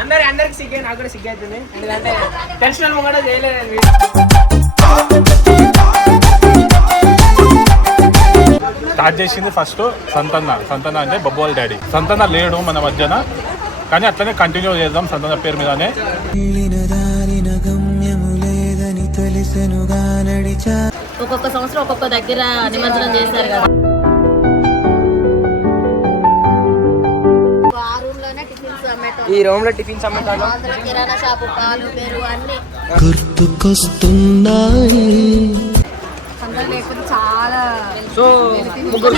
అందరి అందరికి సిగ్గే నాకు కూడా సిగ్గు అవుతుంది. ఎందుకంటే టెన్షన్ కూడా చేయలేదు స్టార్ట్ చేసింది ఫస్ట్ సంతన్న. సంతన్న అంటే బొబ్బు వాళ్ళ డాడీ. సంతన్న లేడు మన మధ్యన కానీ అట్లనే కంటిన్యూ చేద్దాం సంతన్న పేరు మీదనే. ఒక్కొక్క సంవత్సరం ఒక్కొక్క దగ్గర నిమజ్జనం చేశారు కదా. ఈ రూమ్లో టిఫిన్స్ అందులో కిరాణా షాపు పాలు పెరుగు అన్ని. గుర్తుకొస్తున్నాయి. సందర్భం లేకపోతే చాలా సో ముగ్గురు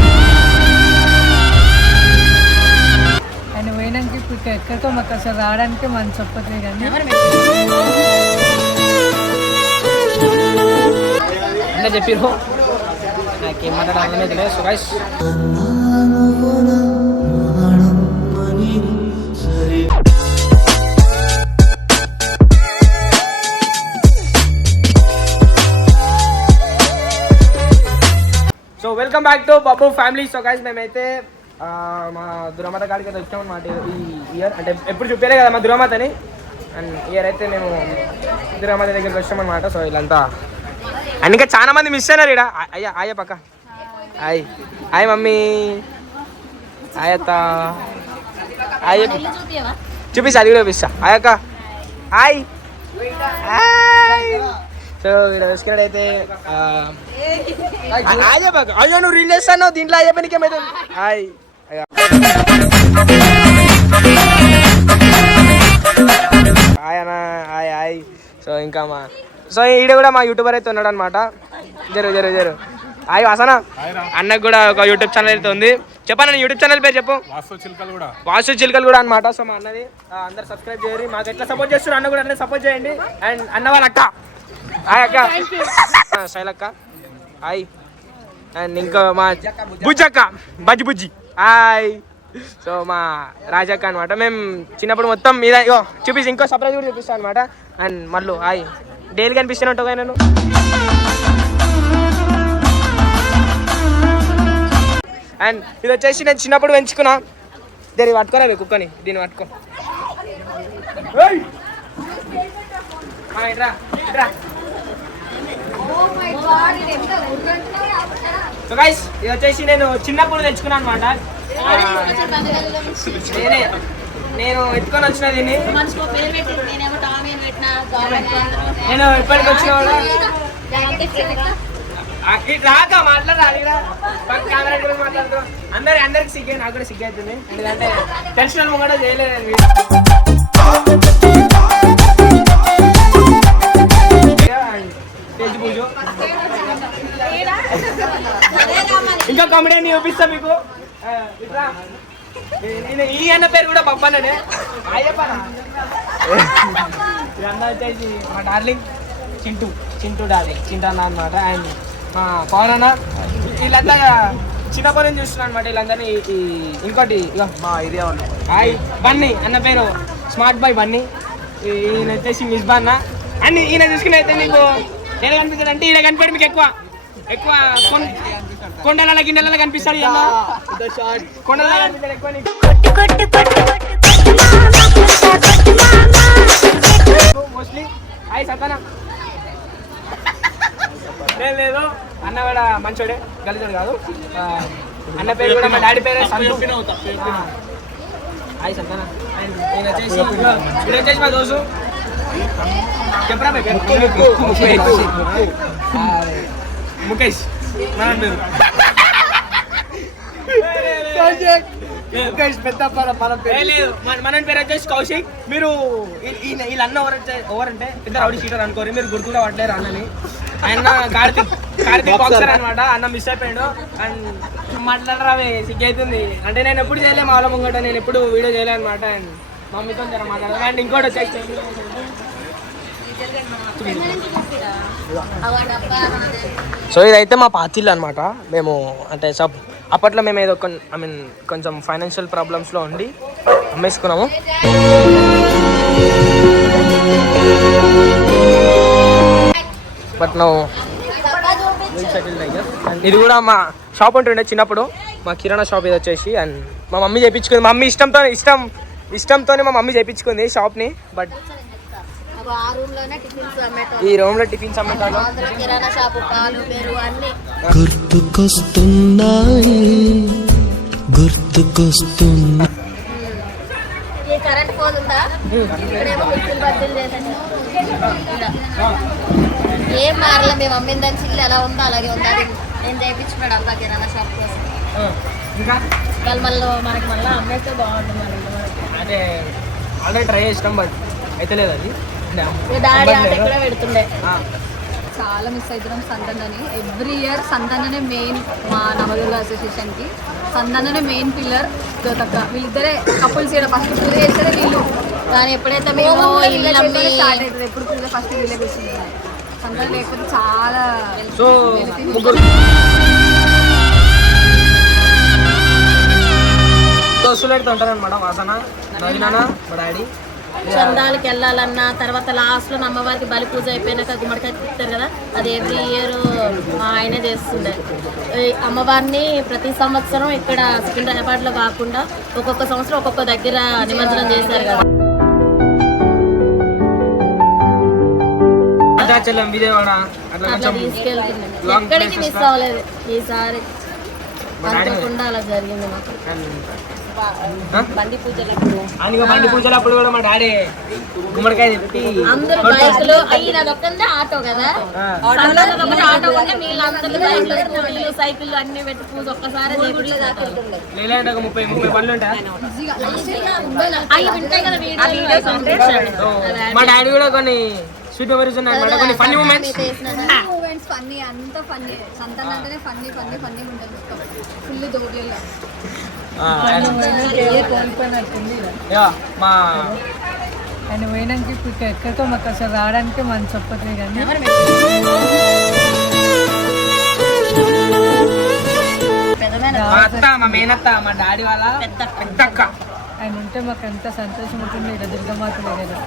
ఆయన పోయినాక ఇప్పుడు ఎక్కడికో మాకు అసలు రావడానికి మనం చెప్పట్లేదు కానీ. చెప్పిరు నాకేం మాట్లాడాలి అనేది లేదు so guys welcome back to Babu family so guys మేమైతే మా దురమాత కాడికి అయితే వచ్చాం అనమాట ఈ ఇయర్ అంటే ఎప్పుడు చూపించలే కదా మా దురమాతని. అండ్ ఇయర్ అయితే మేము దురమాత దగ్గరికి వచ్చామన్నమాట సో వీళ్ళంతా అండ్ ఇంకా చాలా మంది మిస్ అయినారు ఇక్కడ అయ్యా అయ్యా పక్క. హాయ్. Hi mummy. హాయ్ అత్త. చూపియవా? చూపిస్తా అది కూడా చూపిస్తా. హాయ్ అక్క. హాయ్. హాయ్. సో ఇక్కడ తీసుకున్నాడు అయితే పక్క అయ్యో నువ్వు రీల్ చేస్తాను? దీంట్లో అయ్యే పనికి ఏమైతుంది హాయ్. హాయ్ అన్న హాయ్ హాయ్. సో ఇంకా మా సో ఈడ కూడా మా యూట్యూబర్ అయితే ఉన్నాడు అనమాట జరు జరు జరు. హాయ్ వాసన. అన్నకు కూడా ఒక యూట్యూబ్ ఛానల్ అయితే ఉంది. చెప్పాను యూట్యూబ్ ఛానల్ పేరు చెప్పు. వాసు చిలుకలు కూడా. అనమాట సో మా అన్నది అందరు సబ్స్క్రైబ్ చేయరు. మాకు ఎట్లా సపోర్ట్ చేస్తారు అన్న కూడా అట్లా సపోర్ట్ చేయండి. అండ్ అన్న వాళ్ళ అక్క. అక్క. శైలక్క. హాయ్. అండ్ ఇంకా మా బుజ్జక్క బజ్జి బుజ్జి. హాయ్. సో మా రాజక్క అనమాట మేము చిన్నప్పుడు మొత్తం మీద ఇగో చూపిస్తే ఇంకో సర్ప్రైజ్ కూడా చూపిస్తాను అనమాట అండ్ మళ్ళీ హాయ్. డైలీ కనిపిస్తున్నట్టుగా నేను అండ్ ఇది వచ్చేసి నేను చిన్నప్పుడు పెంచుకున్నా. దీన్ని పట్టుకోరా కుక్కని. దీన్ని పట్టుకో. ఏయ్! సో గైస్ ఇది వచ్చేసి నేను చిన్నప్పుడు తెచ్చుకున్నాను అనమాట నేనే నేను ఎత్తుకొని వచ్చిన దీన్ని. నేను ఇప్పటికి వచ్చిన కూడా ఇటు రాక మాట్లాడాలి పక్క కెమెరా మాట్లాడుతున్నాం అందరి అందరికి సిగ్గే నాకు కూడా సిగ్గు అవుతుంది. ఎందుకంటే టెన్షన్ కూడా చేయలేదు స్టేజ్ పూజ. ఇంకా కామెడీ చూపిస్తా మీకు. నేను ఈ అన్న పేరు కూడా బొబ్బన్ననే. అయ్యప్పనా అన్న వచ్చేసి మా డార్లింగ్ చింటూ చింటూ డార్లింగ్ చింటూ అన్న అనమాట అండ్ మా పవన్ అన్న. వీళ్ళంతా చిన్నప్పటి నుంచి చూస్తున్నాను అనమాట వీళ్ళందరినీ ఈ ఇంకోటి ఇగో. మా ఏరియా హాయ్ బన్నీ అన్న పేరు. Smart boy Bunny. ఈయన వచ్చేసి మిస్ అన్న అండ్ ఈయన చూసుకుని అయితే మీకు ఎలా కనిపిస్తాడు అంటే ఈడ కనిపించడం మీకు ఎక్కువ. ఎక్కువ కొండల గిన్నెల కనిపిస్తాడు ఈయన కొండల కనిపిస్తాడు ఎక్కువ మోస్ట్లీ హాయ్ సత్తానా. లేదు లేదు. అన్న కూడా మంచోడే గలిచోడు కాదు. అన్న పేరు కూడా మా డాడీ పేరే సంతు. ఆ. హాయ్ సత్తానా. అండ్ వచ్చేసి మా దోసు చెప్పరా మీ పేరు? ఆ, ముఖేష్ మన పేరు మన పేరు వచ్చేసి కౌశిక్ మీరు ఈయన వీళ్ళన్న ఎవరు ఎవరంటే పెద్ద రౌడీ షీటర్ అనుకోరు. మీరు గుర్తుగా పడ్డారు అన్నని. ఆయన కార్తిక్ కార్తిక్ బాక్సర్ అనమాట అన్న మిస్ అయిపోయాడు. అండ్ మాట్లాడరా అవుతుంది అంటే నేను ఎప్పుడు చేయలే మా వాళ్ళ ముంగట నేను ఎప్పుడు వీడియో చేయలే అనమాట అండ్ మమ్మీతో జర మాట్లాడదాం. అండ్ ఇంకోటి వచ్చేసి సో ఇదైతే మా పాతిల్ అనమాట మేము అంటే సబ్ అప్పట్లో మేము ఏదో ఐ మీన్ కొంచెం ఫైనాన్షియల్ ప్రాబ్లమ్స్లో ఉండి అమ్మేసుకున్నాము. బట్ నువ్వు ఇది కూడా మా షాప్ ఉంటుండే చిన్నప్పుడు. మా కిరాణా షాప్ ఇది వచ్చేసి అండ్ మా మమ్మీ చేయించుకుంది మా మమ్మీ ఇష్టంతో ఇష్టం ఇష్టంతోనే మా మమ్మీ చేయించుకుంది షాప్ని బట్ ఆ రూమ్లోనే టిఫిన్స్ ఈ అందులో కిరాణా షాపు పాలు పెరుగు అన్ని. గుర్తుకొస్తున్నాయి. గుర్తుకొస్తున్నా ఈ కరెంట్ పోతుందా ఇక్కడేమో మిక్సీలు బద్దీలు ఈడ. ఏం మారలే? మేము అమ్మిన దాని చిల్లు ఎలా ఉందో? అలాగే ఉంది? అది నేను చేయించుకున్నాడు అంతా కిరాణా షాప్ కోసం. ఇంకా? వాళ్ళు మళ్ళీ మనకి మళ్ళీ అమ్మేస్తే బాగుంటుంది అంటే ఆల్రెడీ ట్రై చేసినాం బట్ అయితే లేదు అది. డాడీ ఆట కూడా పెడుతుండే. ఆ, చాలా మిస్ అవుతున్నాం సంతన్నని ఎవ్రీ ఇయర్ సంతన్ననే మెయిన్ మా నవదుర్గ అసోసియేషన్కి సంతన్ననే మెయిన్ పిల్లర్ జ్యోతక్క వీళ్ళిద్దరే కపుల్స్ ఇక్కడ ఫస్ట్ పూజ చేస్తే వీళ్ళు. కానీ ఎప్పుడైతే మేము స్టార్ట్ అవుతుంది ఎప్పుడు పూజ ఫస్ట్ వీళ్ళే కూర్చుంది. సంతన లేకపోతే చాలా దోస్తులు అయితే ఉంటారు అనమాట వాసన. నవీనాన మా డాడీ. చందాలకి వెళ్ళాలన్నా తర్వాత లాస్ట్లో అమ్మవారికి బలి పూజ అయిపోయినాక గుమ్మడికాయ తిప్పుతారు కదా అది ఎవ్రీ ఇయర్ ఆయనే చేస్తుండే. అమ్మవారిని ప్రతి సంవత్సరం ఇక్కడ సికింద్రాబాద్లో కాకుండా ఒక్కొక్క సంవత్సరం ఒక్కొక్క దగ్గర నిమజ్జనం చేశారు కదా. అట్లా తీసుకెళ్తుంది ఎక్కడికి మిస్ అవ్వలేదు. ఈసారి అనుకోకుండా అలా జరిగింది మాకు. బండి పూజలకు అందుకే బండి పూజలు అప్పుడు కూడా మా డాడీ గుమ్మడికాయ తిప్పి అందరూ బైకులు అయిన ఒక్కందే ఆటో కదా? అందరూ ఒకటి ఆటో ఉంటే వీళ్ళందరూ బైకులు స్కూటీలు సైకిళ్ళు అన్ని పెట్టి పూజ ఒక్కసారి చేపించారు లేదంటే ఒక ముప్పై ముప్పై బండ్లు ఉంటాయి? అవి కదా మా డాడీ కూడా కొన్ని స్వీట్ మెమరీస్ ఉన్నాయి కొన్ని ఫన్నీ మూమెంట్స్ మూమెంట్స్ ఫన్నీ అంత ఫన్నీ సంతన అంటేనే ఫన్నీ ఫన్నీ ఫన్నీ ఉంటుంది. ఫుల్ కోల్పోయినట్టుంది ఇక. మా ఆయన పోయినాక ఇప్పుడు ఎక్కడికో మాకు అసలు రావడానికి మనం చెప్పట్లేదు కానీ మా అత్త మా మేనత్త మా డాడీ వాళ్ళ పెద్ద పెద్దక్క. ఆయన ఉంటే మాకు ఎంత సంతోషం ఉంటుంది ఇక్కడ దుర్గమాత దగ్గర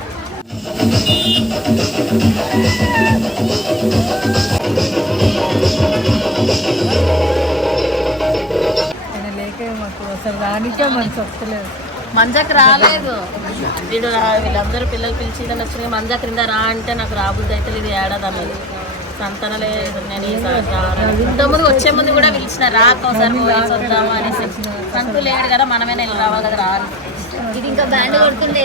ఆయన రానికే రాలేదు. వీడు వీళ్ళందరూ పిల్లలు పిలిచి వచ్చిన మంజ క్రింద రా అంటే నాకు రాబుద్ది అయితే ఇది ఏడాది అన్నది. సంతానలే నేను ఈసారి ఇంతకుముందు వచ్చే ముందు కూడా పిలిచిన రాక ఒకసారి పోయేసి వద్దాము అనేసి. సంతు లేడు కదా మనమే నేను రావాలి కదా రాను. ఇది ఇంకా బ్యాండ్ దొరుకుతుంది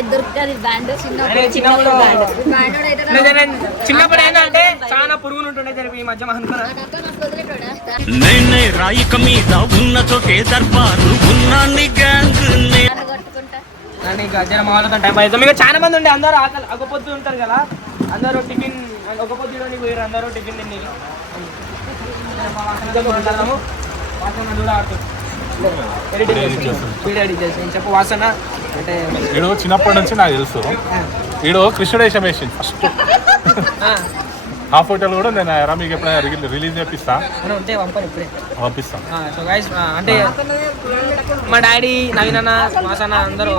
చిన్నప్పుడు బ్యాండ్ అయితే చిన్నప్పుడు ఏంటంటే చాలా పురుగులు ఉంటుండే జరిపి ఈ మధ్య నేనే రాయిక మీద ఉన్న చోటే దర్బారు ఉన్నాన్ని గ్యాంగ్ టైం ఇంకా చాలా మంది ఉండే అందరూ ఆకలి ఒక పొద్దు ఉంటారు కదా. అందరూ టిఫిన్ ఒక పొద్దులోని పోయారు అందరూ టిఫిన్ తిని కూడా ఆడుతుంది వీడియో ఎడిట్ చెప్పు వాసన అంటే వీడు చిన్నప్పటి నుంచి నాకు తెలుసు. వీడు కృష్ణుడేశం వేసింది ఫస్ట్ ఆ, ఫోటోలు కూడా నేను ఎరా మీకు ఎప్పుడైనా రిలీజ్ రిలీజ్ చేపిస్తా. ఉంటే పంపరు ఇప్పుడే. పంపిస్తా. సో గైస్ అంటే మా డాడీ నవీనన్న వాసన అందరూ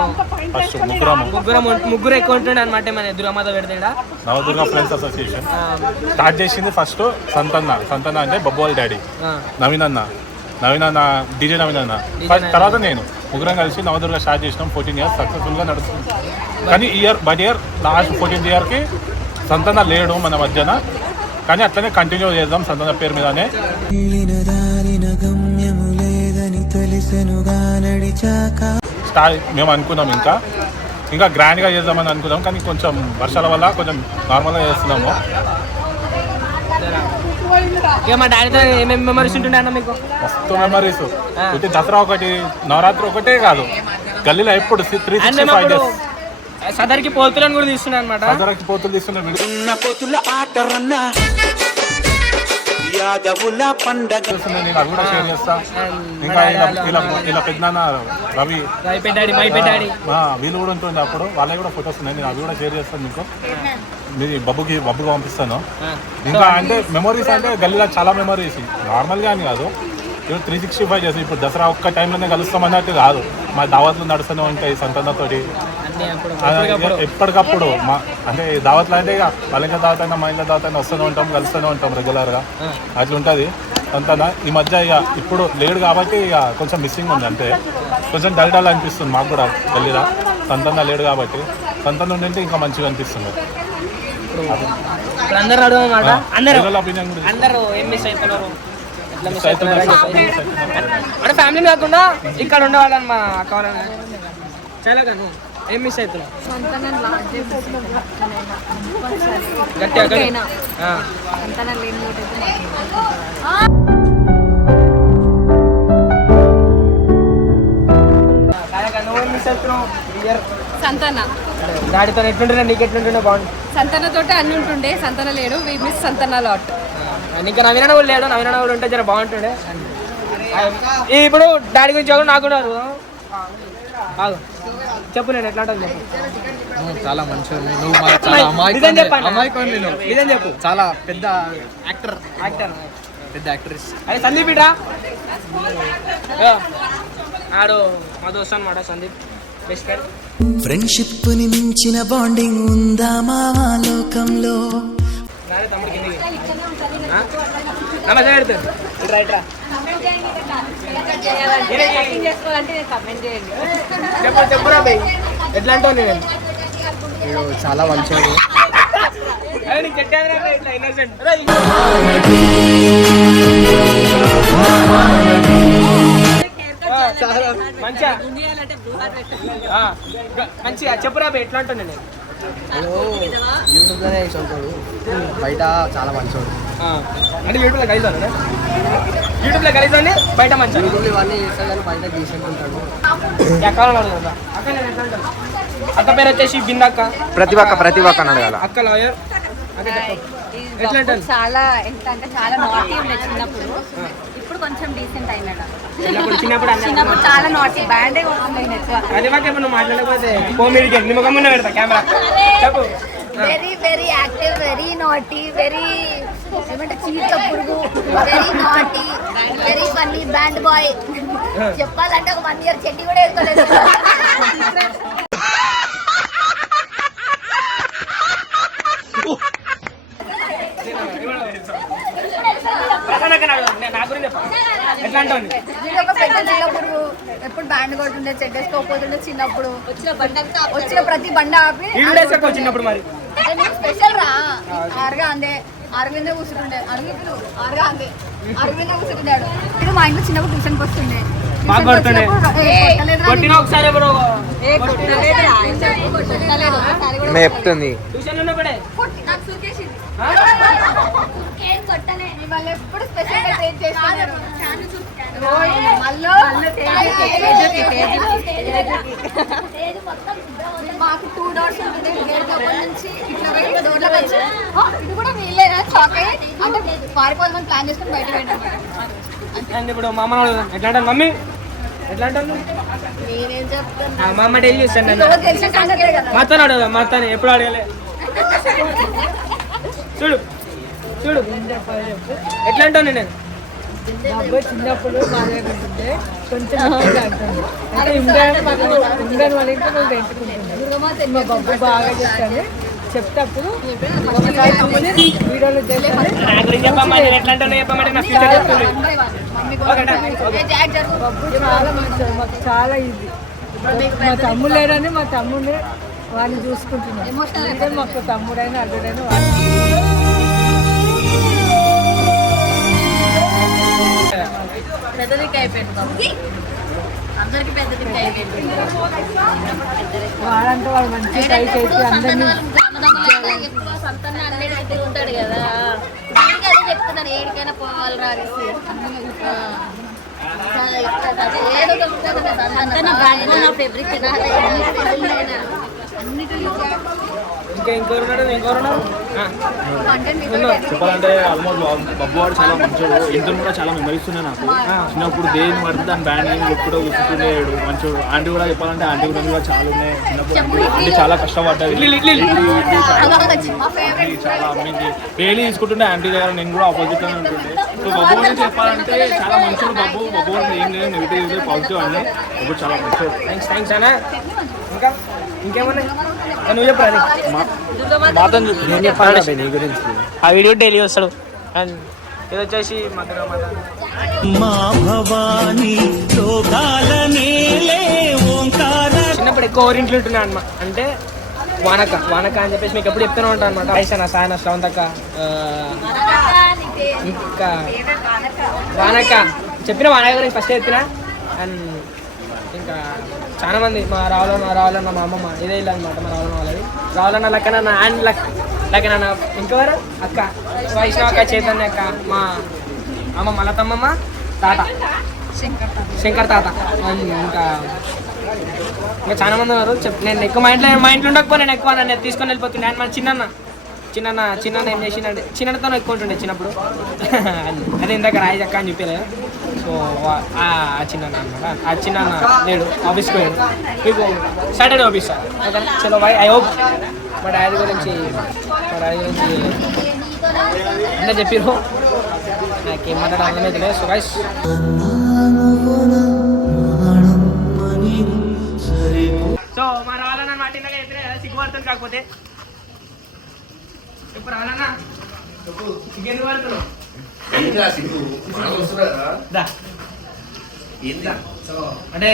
ఫస్ట్ ముగ్గురము ముగ్గురు ముగ్గురు ఎక్కువ ఉంటుండే అనమాట మన దుర్గమాత పెడితే ఈడ. Navadurga friends association. స్టార్ట్ చేసింది ఫస్ట్ సంతన్న. సంతన్న అంటే బొబ్బోల్ డాడీ. ఆ, నవీన్ అన్న డీజే నవీన్ అన్న ఫస్ట్ తర్వాత నేను. ముగ్గురం కలిసి నవదుర్గ స్టార్ట్ చేసినాం. ఫోర్టీన్ ఇయర్స్ సక్సెస్ఫుల్గా నడుస్తుంది. కానీ year but year last fourteenth ఇయర్కి సంతన లేడు మన మధ్యన. కానీ అట్లనే కంటిన్యూ చేద్దాం సంతన పేరు మీదనే. స్టార్ట్ మేము అనుకున్నాం ఇంకా. ఇంకా గ్రాండ్గా చేద్దామని అనుకున్నాం. కానీ కొంచెం వర్షాల వల్ల కొంచెం నార్మల్గా చేస్తున్నాము. ఇక మా డాడీతో ఏమేమి మెమరీస్ ఉంటుండే అన్న మీకు? మస్తు మెమరీస్ అయితే దసరా ఒకటి నవరాత్రి ఒకటే కాదు. గల్లీలో ఎప్పుడు త్రీ అండ్ సిక్స్టీ మేము ఫైవ్ అప్పుడు డేస్ సదర్కి పోతులను కూడా తీస్తున్నాను అనమాట దసరాకి పోతులు తీస్తున్న నేను అది కూడా షేర్ చేస్తా. ఇంకా ఇలా ఇలా ఇలా పెద్దనాన్న రవి. పెట్టాడి వీళ్ళు కూడా ఉంటుంది అప్పుడు. వాళ్ళవి కూడా ఫొటోస్ ఉన్నాయి. నేను అవి కూడా షేర్ చేస్తాను మీకు. మీ బబ్బుకి బబ్బుకి పంపిస్తాను. ఇంకా అంటే మెమరీస్ అంటే గల్లీలో చాలా మెమరీస్ నార్మల్గా అని కాదు. ఇప్పుడు త్రీ సిక్స్టీ ఫైవ్ చేసి ఇప్పుడు దసరా ఒక్క టైంలోనే కలుస్తాం అన్నట్టు కాదు. మా దావత్లు నడుస్తూనే ఉంటాయి సంతానతోటి ఎప్పటికప్పుడు. మా అంటే దావత్లు అంటే ఇక వాళ్ళ ఇంట్లో దావత్ అయినా మా ఇంట్లో దావత్ అయినా వస్తూనే ఉంటాం కలుస్తూనే ఉంటాం రెగ్యులర్గా అట్లా ఉంటుంది అంతనా ఈ మధ్య ఇక ఇప్పుడు లేడు కాబట్టి ఇక కొంచెం మిస్సింగ్ ఉంది అంతే. కొంచెం డల్ డల్ అనిపిస్తుంది మాకు కూడా గల్లీలా సంతాన లేడు కాబట్టి. సంతానం ఉంటే ఇంకా మంచిగా అనిపిస్తుంది. అందరు అందరూ. ఏం మిస్ అవుతున్నారు? అంటే ఫ్యామిలీ కాకుండా ఇక్కడ ఉండేవాళ్ళని మా వాళ్ళని చాలా కాను ఏం మిస్ అవుతున్నావు సంతానం గట్టిగా నువ్వు మిస్ అవుతున్నావు ఇయర్ డాడీతో ఎట్లుంటుండే? నీకు ఎట్లుంటుండే అన్ని ఉంటుండే. సంతాన లేడు. We miss Santana lot. ఇంకా నవీన కూడా లేడు. నవీన కూడా ఉంటే జర బాగుంటుండే. ఈ ఇప్పుడు డాడీ గురించి ఎవరు నాకు కూడా. చెప్పు నేను ఎట్లా చాలా మా చాలా నిజం చెప్పు. చాలా పెద్ద యాక్టర్. యాక్టర్. పెద్ద యాక్ట్రెస్. అరే సందీప్ ఇటా. ఆడు మా దోస్త్ అనమాట సందీప్. Best friend. ఫ్రెండ్షిప్ని మించిన బాండింగ్ ఉందా మావా లోకంలో? నమస్తే చెప్పు చెప్పురా బై. ఎట్లా అంటావు నేను చాలా మంచిగా. చెప్పురా బై. ఎట్లా అంటాను నేను యూట్యూబ్లోనే ఉంటాడు బయట చాలా మంచోడు. ఆ, అంటే యూట్యూబ్లో కలిసాను యూట్యూబ్లో కలిసాను బయట మంచిగా యూట్యూబ్ ఇవన్నీ చేస్తాడు కానీ బయట అడుగుతుందా అక్క పేరు వచ్చేసి బిందక్క ప్రతిభక్క ప్రతిభక్క అని అడగాల. అక్క లాయర్. చాలా ఎంత అంటే చాలా నాటీ ఉండే చిన్నప్పుడు. ఇప్పుడు కొంచెం డీసెంట్ అయినాడు చిన్నప్పుడు చాలా నాటీ బ్యాండే ఎక్కువ. Very very active very naughty very ఏమంటే పురుగు very naughty very funny band boy చెప్పాలంటే ఒక వన్ ఇయర్ చెడ్డి కూడా వేసుకోలేదు ప్రధాన అక్క నాకు- నేను నా గురించి చెప్పు ఎట్లా అంటుంది వీడు ఒక పెద్ద చిన్న పురుగు ఎప్పుడు బ్యాండ్ చెడ్డేసుకోకపోతుండే చిన్నప్పుడు. వచ్చిన బండ వచ్చిన ప్రతి బండ ఆపి చిన్నప్పుడు మరి. స్పెషల్ రా. ఆరుగా అందే. అరవిందే కూర్చుంటుండే. అరవిందులు ఆరుగా అందే. అరవిందే కూర్చుంటున్నాడు. ఇది మా ఇంట్లో చిన్నప్పుడు ట్యూషన్కి వస్తుండే. బాగా మిమ్మల్ని ఎప్పుడు స్పెషల్గా ట్రీట్ చేస్తున్నారు మాకు టూ డోర్స్ ఉంటుంది. గేట్ లోపల నుంచి ఇట్లా వెళ్ళి డోర్లో వచ్చి. "ఆ, ఇది కూడా వీళ్ళేనా షాక్ అయ్యి అంటే పారిపోదామని ప్లాన్ చేసుకుని బయట వెళ్ళాం అండ్ ఇప్పుడు మా అమ్మ అడుగుదాం. ఎట్లా మమ్మీ? ఎట్లా నేనేం చెప్తాను మా అమ్మ డైలీ చూస్తాను నన్ను. రోజు తెలిసిన సంగతే కదా. మా అత్తని అడుగుదాం మా అత్తని ఎప్పుడు అడగలే? చూడు. చూడు. ఎట్లా అంటాను నేను? అబ్బాయి చిన్నప్పుడు మా దగ్గర కొంచెం అంటే వాళ్ళ ఇంట్లో మేము బాబు బాగా చేస్తాను చెప్తప్పుడు వీడియోలో మాకు చాలా ఈజీ మా తమ్ముడు లేడని మా తమ్ముడిని వాడిని చూసుకుంటున్నాం ఇదే మాకు తమ్ముడైనా అల్లుడైనా వాడు దిక్కు అయిపోయింది. అందరికి పెద్ద దిక్కు అయిపోయింది వాడంటే వాడు మంచి ట్రై చేసి అందరినీ ఎక్కువ సంతానం అన్నిటికీ తిరుగుతాడు కదా దీనికి అదే చెప్తున్నాను ఏడికైనా పోవాలి రా అనేసి. ఏదో ఉంటుంది కదా సంతానం. అన్నిటిలో ఇంకా చెప్పాలంటే ఆల్మోస్ట్ బబ్బు వాడు చాలా మంచోడు. ఇంటర్ కూడా చాలా మెమరీస్ ఉన్నాయి నాకు చిన్నప్పుడు దేని పడితే దాని బ్యాండ్ ఏం ఎప్పుడో కూర్చుంటుండేడు మంచోడు. ఆంటీ కూడా చెప్పాలంటే ఆంటీ కూడా కూడా చాలా ఉన్నాయి. చిన్నప్పుడు ఆంటీ చాలా ఫేవరెట్ చాలా అమ్మింది. డైలీ తీసుకుంటుండే ఆంటీ దగ్గర. నేను కూడా ఆపోజిట్ గానే ఉంటుండే. సో బబ్బు గురించి చెప్పాలంటే చాలా మంచోడు బబ్బు బబ్బు గురించి ఏం లేదు. నెగిటివ్ లేదు పాజిటివ్ అండి బబ్బు చాలా మంచోడు. థ్యాంక్స్ థ్యాంక్స్ అన్న. ఇంకా? ఇంకేమన్నా నువ్వు చెప్పు ఆ వీడియో డైలీ వస్తాడు. అండ్ ఇది వచ్చేసి మా భవానీ చిన్నప్పుడు ఎక్కువ ఓరింట్లు ఉంటున్నాను అనమాట అంటే వానక వానక అని చెప్పేసి మీకు ఎప్పుడు చెప్తూనే ఉంటాను అనమాట ఐసన సాయన శ్రవంతక్క ఆ, ఇంకా వానక. చెప్పిన వానక గురించి ఫస్ట్ చెప్పిన. అండ్ చాలా మంది మా రావులన్న రావాలన్న మా అమ్మమ్మ ఇదే ఇల్లు అనమాట మా రావులన్న వాళ్ళది. రావులన్న లక్కనన్న అండ్ లక్ లక్కనన్న ఇంకెవరు? అక్క. వైష్ణవ అక్క చైతన్య అక్క మా అమ్మ మలతమ్మమ్మ తాత. శంకర్ తాత. ఇంకా ఇంకా చాలా మంది ఉన్నారు. చెప్ నేను ఎక్కువ మా ఇంట్లో మా ఇంట్లో ఉండకపోతే నేను ఎక్కువ నన్ను తీసుకొని వెళ్ళిపోతుండే. అండ్ మన చిన్నన్న. చిన్న చిన్న ఏం చేసిందంటే చిన్నతో ఎక్కువ ఉంటుండే చిన్నప్పుడు. అదే ఇందాక రాయి చక్క అని చెప్పలేదు సో ఆ చిన్న అనమాట ఆ చిన్న లేడు ఆఫీస్కి పోయాడు. మీకు సాటర్డే ఆఫీస్ ఓకే చలో బాయ్ ఐ హోప్ మా డాడీ గురించి మా డాడీ గురించి అంటే చెప్పారు నాకేం మాట్లాడాలి అర్థమైతే లేదు. సో గైస్ సో మా రావాలన్న మాట ఇందాక చెప్పిన సిగ్గుపడుతుంది కాకపోతే. ఇప్పుడు రావాలన్నా పడుతున్నావు. సో అంటే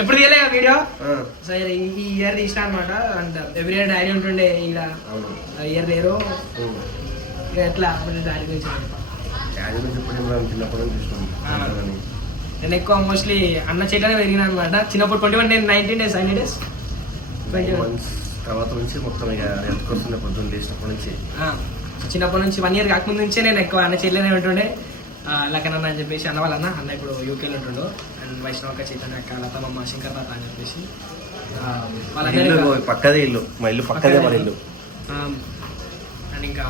ఎప్పుడు తీయలే వీడియో? సో ఈ ఇయర్ తీసిన అనమాట అంత ఎవ్రీ ఇయర్ డైరీ ఉంటుండే ఇలా ఇయర్ లేరు ఇక ఎట్లా? డైరీ గురించి నేను ఎక్కువ మోస్ట్లీ అన్న చెట్లనే పెరిగిన అనమాట చిన్నప్పుడు twenty one days nineteen days అన్ని డేస్ ట్వంటీ వన్ తర్వాత నుంచి మొత్తం ఇక పొద్దున్న లేచినప్పటి నుంచి. చిన్నప్పటి నుంచి వన్ ఇయర్ కాకముందు నుంచే నేను ఎక్కువ అన్న చెట్లనే ఉంటుండే. లక్కనన్న అని చెప్పేసి అన్న వాళ్ళన్న అన్న ఇప్పుడు యూకేలో ఉంటుండు. అండ్ వైష్ణవక్క చైతన్య అక్క లతమ్మ శంకర్ తాత అని చెప్పేసి. వాళ్ళందరూ పక్కదే ఇల్లు. మా ఇల్లు పక్కదే ఇల్లు. అండ్ ఇంకా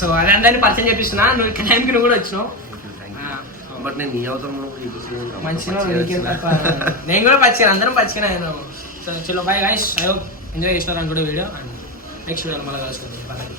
సో అదే అందరినీ పరిచయం చేపిస్తున్నా. నువ్వు టైంకి నువ్వు కూడా వచ్చినావు. బట్ నేను ఈ అవతారం మంచిగా నేను కూడా పచ్చిగా అందరం పచ్చిగా సో చలో bye guys I hope enjoy చేసినారు అనుకుంటే వీడియో. అండ్ నెక్స్ట్ వీడియో మళ్ళీ కలుసుకుందాం.